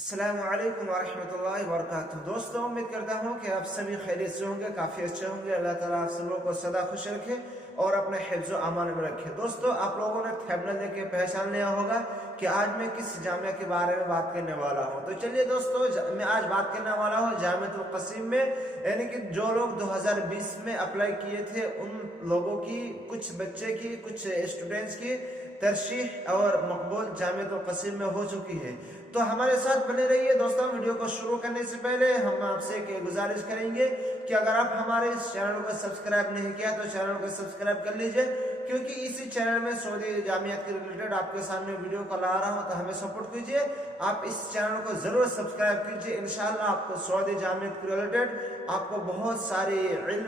अस्सलामुअलैकुम वरहमतुल्लाहि वबरकातुहू। दोस्तों, उम्मीद करता हूँ कि आप सभी खैरियत से होंगे, काफ़ी अच्छे होंगे। अल्लाह ताला आप सब लोगों को सदा खुश रखे और अपने हिफ्ज़ व अमान में रखे। दोस्तों, आप लोगों ने थंबनेल देख के पहचान लिया होगा कि आज मैं किस जामिया के बारे में बात करने वाला हूँ। तो चलिए दोस्तों, मैं आज बात करने वाला हूँ जामियातुल क़सीम में, यानी कि जो लोग 2020 में अप्लाई किए थे उन लोगों की, कुछ बच्चे की, कुछ स्टूडेंट्स की तरशीह और मकबूल जामियातुल क़सीम में हो चुकी है। तो हमारे साथ बने रहिए दोस्तों। वीडियो को शुरू करने से पहले हम आपसे एक गुजारिश करेंगे कि अगर आप हमारे इस चैनल को सब्सक्राइब नहीं किया तो चैनल को सब्सक्राइब कर लीजिए, क्योंकि इसी चैनल में सऊदी जामियात के रिलेटेड आपके सामने वीडियो को ला रहा हूं। तो हमें सपोर्ट कीजिए, आप इस चैनल को जरूर सब्सक्राइब कीजिए। इंशाल्लाह आपको सऊदी जामियात के रिलेटेड आपको बहुत सारी इल्म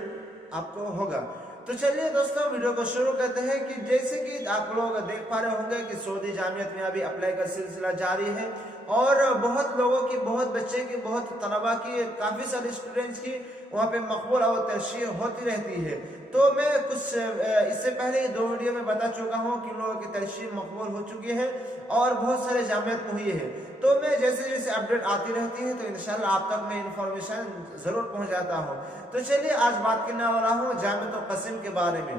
आपको होगा। तो चलिए दोस्तों, वीडियो को शुरू करते हैं। कि जैसे कि आप लोग देख पा रहे होंगे कि सऊदी जामियात में अभी अप्लाई का सिलसिला जारी है और बहुत लोगों की, बहुत बच्चे की, बहुत तलबा की, काफी सारे स्टूडेंट्स की वहाँ पे मकबूल और तरशीह होती रहती है। तो मैं कुछ इससे पहले 2 वीडियो में बता चुका हूँ कि लोगों की तरशीह मकबूल हो चुकी है और बहुत सारे जामियात में हुई है। तो मैं जैसे जैसे अपडेट आती रहती है तो इंशाल्लाह आप तक मैं इंफॉर्मेशन जरूर पहुंचाता हूँ। तो चलिए, आज बात करने वाला हूँ जामियातुल क़सीम के बारे में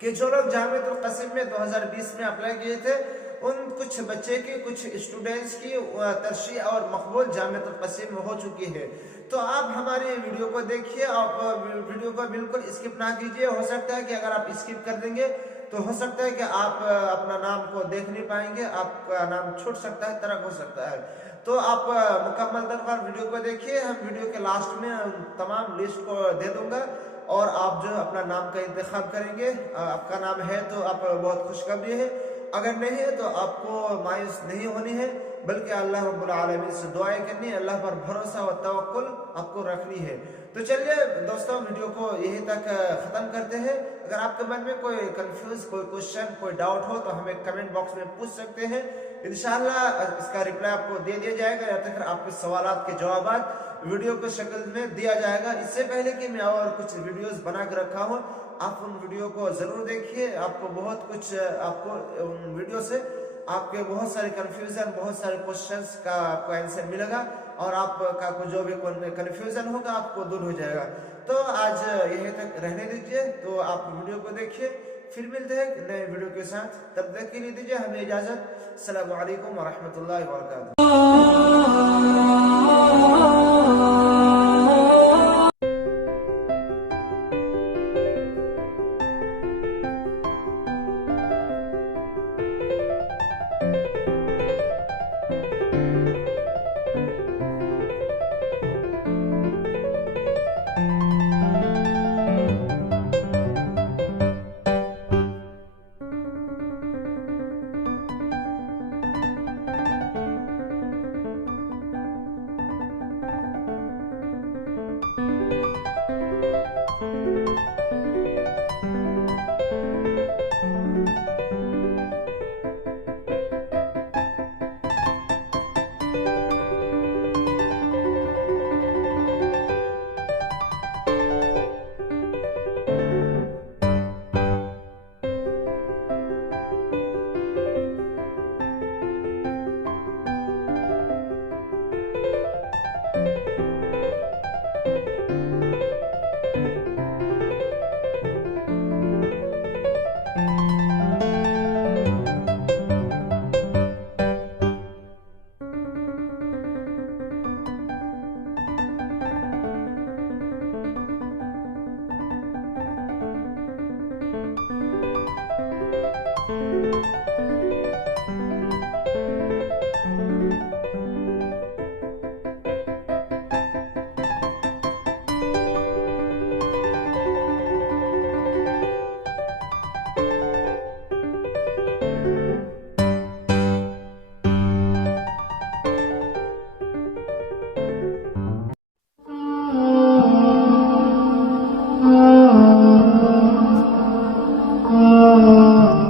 कि जो लोग जामियातुल क़सीम में 2020 में अप्लाई किए थे उन कुछ बच्चे की, कुछ स्टूडेंट्स की तरशीह और मकबूल जामियातुल क़सीम में हो चुकी है। तो आप हमारी वीडियो को देखिए, आप वीडियो को बिल्कुल स्किप ना कीजिए। हो सकता है कि अगर आप स्किप कर देंगे तो हो सकता है कि आप अपना नाम को देख नहीं पाएंगे, आपका नाम छूट सकता है, तरक हो सकता है। तो आप मुकम्मल तौर पर वीडियो को देखिए। हम वीडियो के लास्ट में तमाम लिस्ट को दे दूंगा और आप जो अपना नाम का इंतखाब करेंगे, आपका नाम है तो आप बहुत खुशखबरी है, अगर नहीं है तो आपको मायूस नहीं होनी है, बल्कि अल्लाह रब्बुल आलमीन से दुआएं करनी है, अल्लाह पर भरोसा और तवक्कुल आपको रखनी है। तो चलिए दोस्तों, वीडियो को यहीं तक खत्म करते हैं। अगर आपके मन में कोई कंफ्यूज, कोई क्वेश्चन, कोई डाउट हो तो हमें कमेंट बॉक्स में पूछ सकते हैं। इंशाल्लाह इसका रिप्लाई आपको दे दिया जाएगा या तो फिर आपके सवालात के जवाब वीडियो के शक्ल में दिया जाएगा। इससे पहले कि मैं और कुछ वीडियोस बना कर रखा हूँ, आप उन वीडियो को जरूर देखिए। आपको बहुत कुछ, आपको उन वीडियो से आपके बहुत सारे कंफ्यूजन, बहुत सारे क्वेश्चंस का आपको आंसर मिलेगा और आपका जो भी कंफ्यूजन होगा आपको दूर हो जाएगा। तो आज यहीं तक रहने दीजिए। तो आप वीडियो को देखिए, फिर मिलते हैं नए वीडियो के साथ। तब तक के लिए दीजिए हमें इजाजत। अस्सलामु अलैकुम वरहमतुल्लाहि वबरकातुहू।